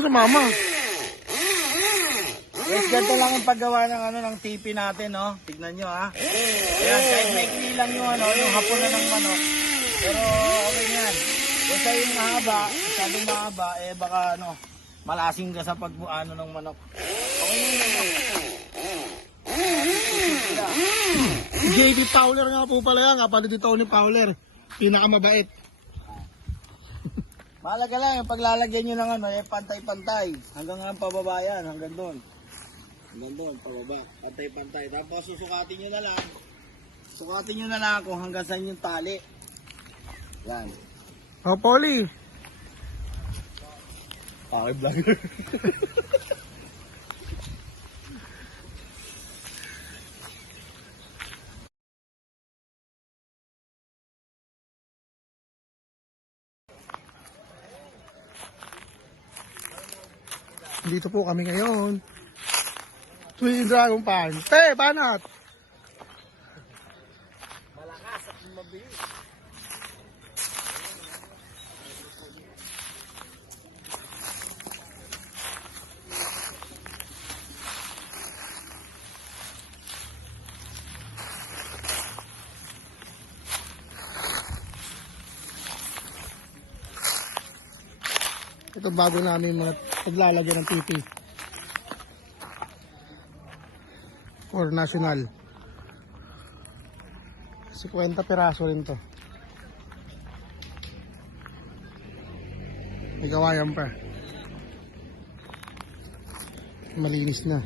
ka sumama? Guys, ganito lang yung paggawa ng ng tipi natin, no? Tignan nyo, ha? Ayan, kahit maikli lang yung yung hapon na ng manok. Pero okay yan. Kung sa'yo yung mahaba, masyadong mahaba, baka malasing ka sa pagbuano ng manok. Okay yun, JB Fowler nga po pala yan, kapatid ni Tony Fowler. Pinakamabait. Mahalaga lang yung paglalagyan nyo ng pantay-pantay. Hanggang nga pababa yan, hanggang doon. Hanggang doon, pababa. Pantay-pantay. Tapos susukatin nyo na lang. Sukatin nyo na lang kung hanggang saan yung tali. Yan. Oh, Polly. Okay, vlogger. Dito po kami ngayon. Twin Dragon Farm. Banat! Malakas at mabilis. Ito bago namin mga paglalagyan ng pipi. For national. 50 piraso rin to. May kawayan pa. Malinis na.